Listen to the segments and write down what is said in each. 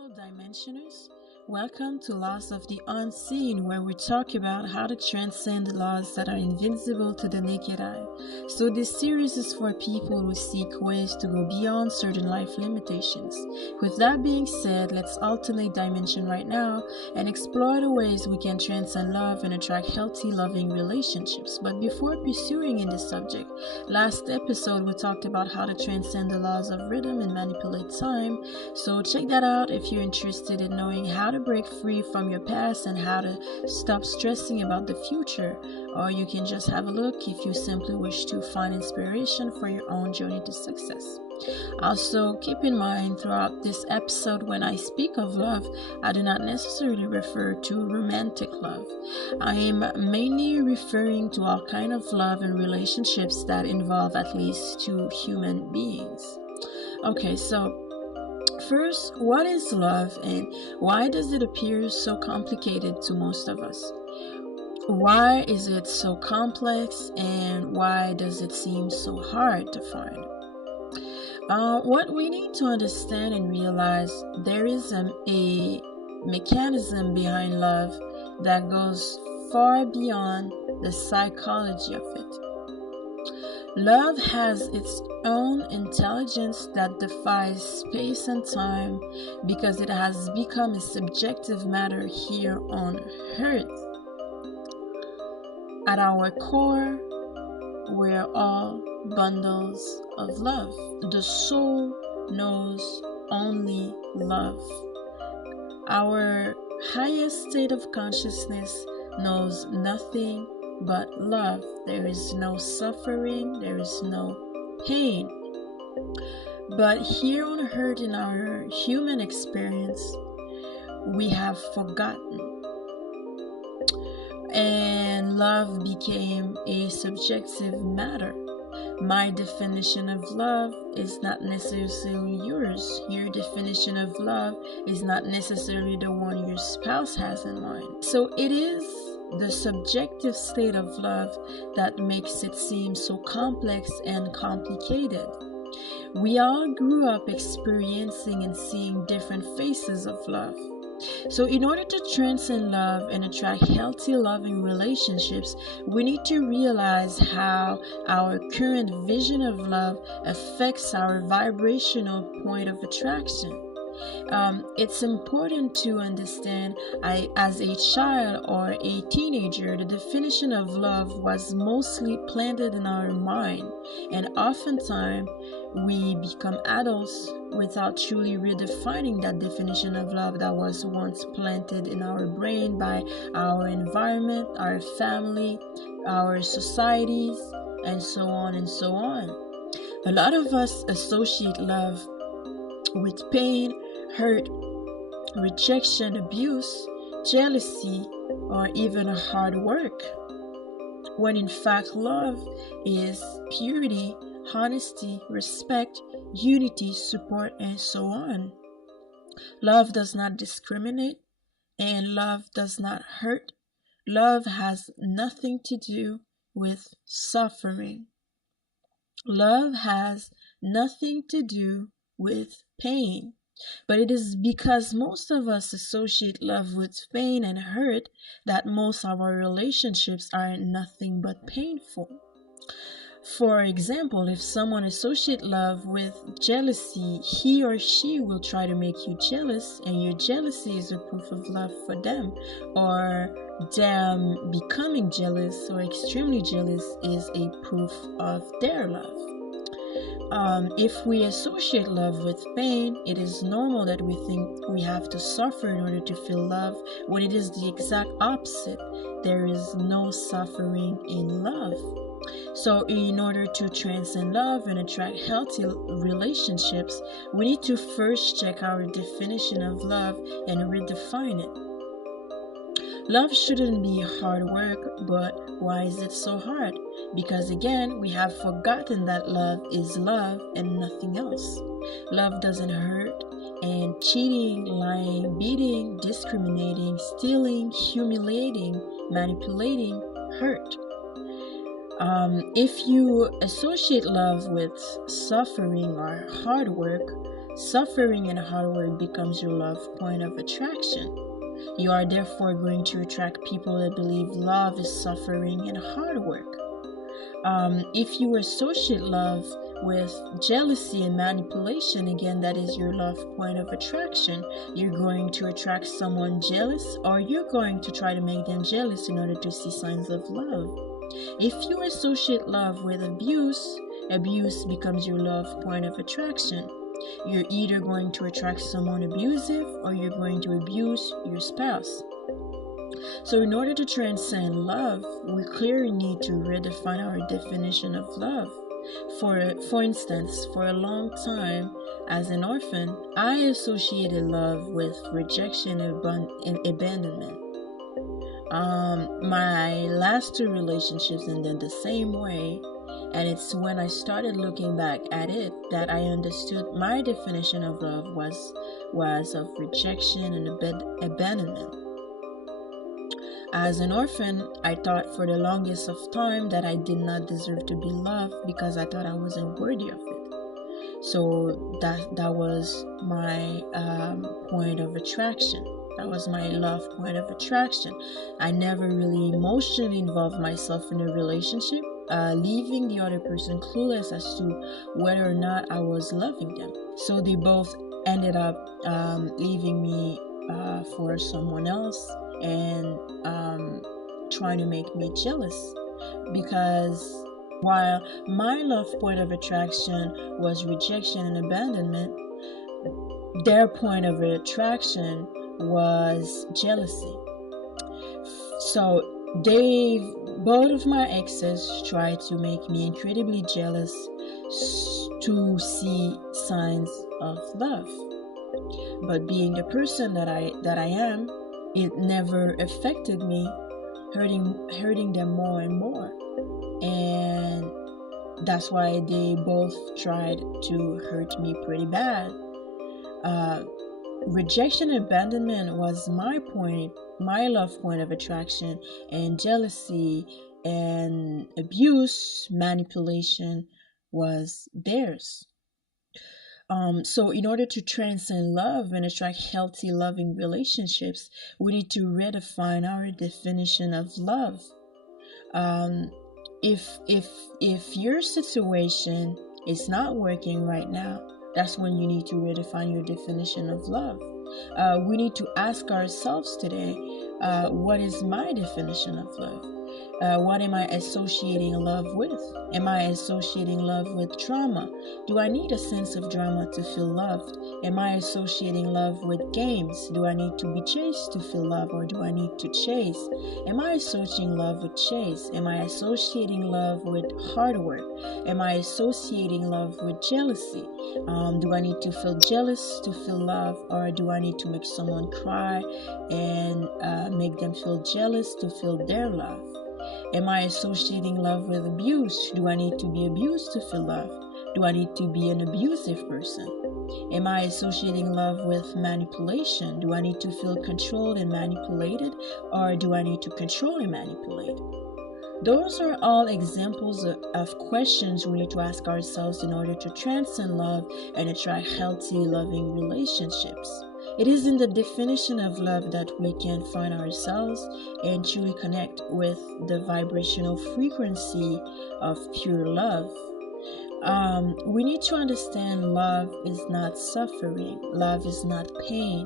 fellow dimensioners. Welcome to Laws of the Unseen, where we talk about how to transcend laws that are invisible to the naked eye. So, this series is for people who seek ways to go beyond certain life limitations. With that being said, let's alternate dimension right now and explore the ways we can transcend love and attract healthy, loving relationships. But before pursuing in this subject, last episode we talked about how to transcend the laws of rhythm and manipulate time. So check that out if you're interested in knowing how to break free from your past and how to stop stressing about the future. Or you can just have a look if you simply wish to find inspiration for your own journey to success. Also, keep in mind throughout this episode when I speak of love, I do not necessarily refer to romantic love. I am mainly referring to all kind of love and relationships that involve at least two human beings. Okay, so first, what is love and why does it appear so complicated to most of us? Why is it so complex and why does it seem so hard to find? What we need to understand and realize, there is a mechanism behind love that goes far beyond the psychology of it. Love has its own intelligence that defies space and time because it has become a subjective matter here on Earth. At our core, we're all bundles of love. The soul knows only love. Our highest state of consciousness knows nothing but love. There is no suffering, there is no pain. But here on earth, in our human experience, we have forgotten. And love became a subjective matter. My definition of love is not necessarily yours. Your definition of love is not necessarily the one your spouse has in mind. So it is the subjective state of love that makes it seem so complex and complicated. We all grew up experiencing and seeing different faces of love. So in order to transcend love and attract healthy, loving relationships, we need to realize how our current vision of love affects our vibrational point of attraction. It's important to understand, as a child or a teenager, the definition of love was mostly planted in our mind, and oftentimes we become adults without truly redefining that definition of love that was once planted in our brain by our environment, our family, our societies, and so on and so on. A lot of us associate love with pain, hurt, rejection, abuse, jealousy, or even hard work, when in fact love is purity, honesty, respect, unity, support, and so on. Love does not discriminate, and love does not hurt. Love has nothing to do with suffering. Love has nothing to do with pain. But it is because most of us associate love with pain and hurt that most of our relationships are nothing but painful. For example, if someone associates love with jealousy, he or she will try to make you jealous, and your jealousy is a proof of love for them. Or them becoming jealous or extremely jealous is a proof of their love. If we associate love with pain, it is normal that we think we have to suffer in order to feel love, when it is the exact opposite. There is no suffering in love. So in order to transcend love and attract healthy relationships, we need to first check our definition of love and redefine it. Love shouldn't be hard work, but why is it so hard? Because again, we have forgotten that love is love and nothing else. Love doesn't hurt, and cheating, lying, beating, discriminating, stealing, humiliating, manipulating hurt. If you associate love with suffering or hard work, Suffering and hard work becomes your love point of attraction. You are therefore going to attract people that believe love is suffering and hard work. If you associate love with jealousy and manipulation, again, that is your love point of attraction. You're going to attract someone jealous, or you're going to try to make them jealous in order to see signs of love. If you associate love with abuse, abuse becomes your love point of attraction. You're either going to attract someone abusive, or you're going to abuse your spouse. So in order to transcend love, we clearly need to redefine our definition of love. For instance, for a long time, as an orphan, I associated love with rejection and abandonment. My last two relationships ended the same way, and it's when I started looking back at it that I understood my definition of love was of rejection and abandonment. As an orphan, I thought for the longest of time that I did not deserve to be loved because I thought I wasn't worthy of it. So that was my point of attraction. That was my love point of attraction. I never really emotionally involved myself in a relationship, leaving the other person clueless as to whether or not I was loving them. So they both ended up leaving me for someone else, and trying to make me jealous, because while my love point of attraction was rejection and abandonment, their point of attraction was jealousy. So both of my exes tried to make me incredibly jealous to see signs of love. But being the person that I am, it never affected me, hurting them more and more. And that's why they both tried to hurt me pretty bad. Rejection and abandonment was my love point of attraction, and jealousy and abuse, manipulation was theirs. So in order to transcend love and attract healthy, loving relationships, we need to redefine our definition of love. If your situation is not working right now, that's when you need to redefine your definition of love. We need to ask ourselves today, what is my definition of love? What am I associating love with? Am I associating love with drama? Do I need a sense of drama to feel loved? Am I associating love with games? Do I need to be chased to feel love, or do I need to chase? Am I associating love with chase? Am I associating love with hard work? Am I associating love with jealousy? Do I need to feel jealous to feel love, or do I need to make someone cry and make them feel jealous to feel their love? Am I associating love with abuse? Do I need to be abused to feel love? Do I need to be an abusive person? Am I associating love with manipulation? Do I need to feel controlled and manipulated, or do I need to control and manipulate? Those are all examples of questions we need to ask ourselves in order to transcend love and attract healthy, loving relationships. It is in the definition of love that we can find ourselves and truly connect with the vibrational frequency of pure love. We need to understand love is not suffering, love is not pain,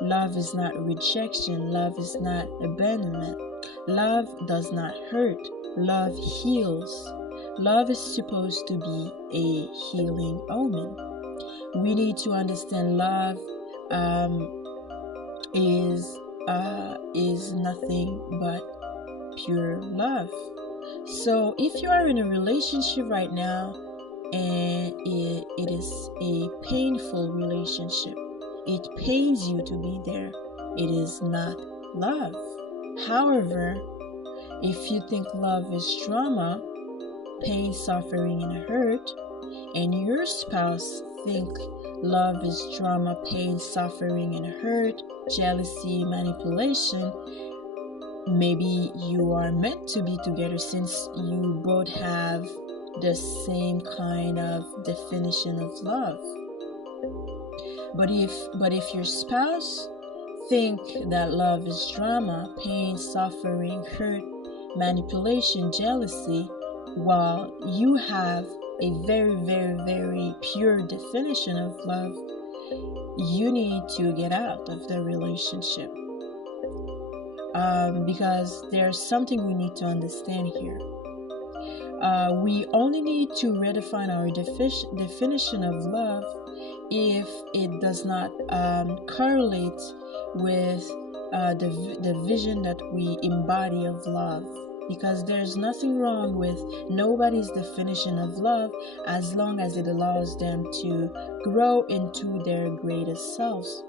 love is not rejection, love is not abandonment. Love does not hurt, love heals. Love is supposed to be a healing omen. We need to understand love is nothing but pure love. So if you are in a relationship right now and it is a painful relationship, it pains you to be there, it is not love. However, if you think love is drama, pain, suffering, and hurt, and your spouse think love is drama, pain, suffering, and hurt, jealousy, manipulation, maybe you are meant to be together, since you both have the same kind of definition of love. But if your spouse think that love is drama, pain, suffering, hurt, manipulation, jealousy, while you have a very, very, very pure definition of love, you need to get out of the relationship. Because there's something we need to understand here. We only need to redefine our definition of love if it does not correlate with the vision that we embody of love. Because there's nothing wrong with nobody's definition of love as long as it allows them to grow into their greatest selves.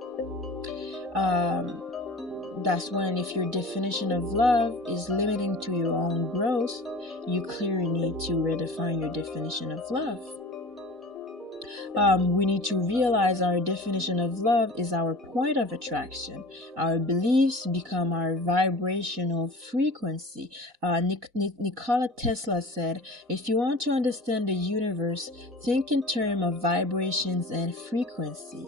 That's when, if your definition of love is limiting to your own growth, you clearly need to redefine your definition of love. We need to realize our definition of love is our point of attraction. Our beliefs become our vibrational frequency. Nikola Tesla said, if you want to understand the universe, think in terms of vibrations and frequency.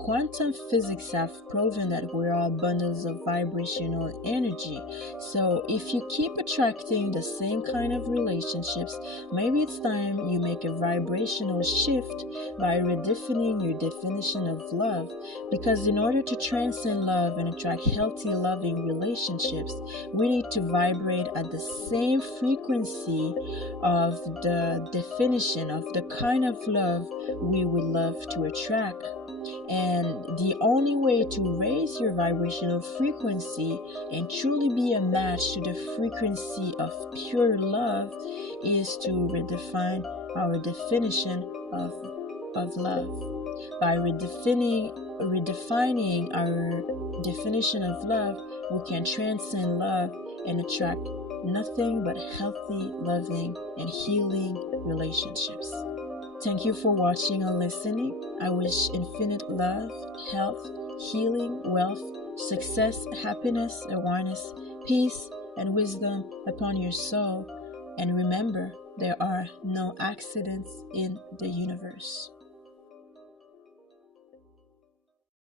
Quantum physics have proven that we're all bundles of vibrational energy. So if you keep attracting the same kind of relationships, maybe it's time you make a vibrational shift by redefining your definition of love. Because in order to transcend love and attract healthy, loving relationships, we need to vibrate at the same frequency of the definition of the kind of love we would love to attract. And the only way to raise your vibrational frequency and truly be a match to the frequency of pure love is to redefine our definition of love. By redefining our definition of love, we can transcend love and attract nothing but healthy, loving, and healing relationships. Thank you for watching and listening. I wish infinite love, health, healing, wealth, success, happiness, awareness, peace, and wisdom upon your soul. And remember, there are no accidents in the universe.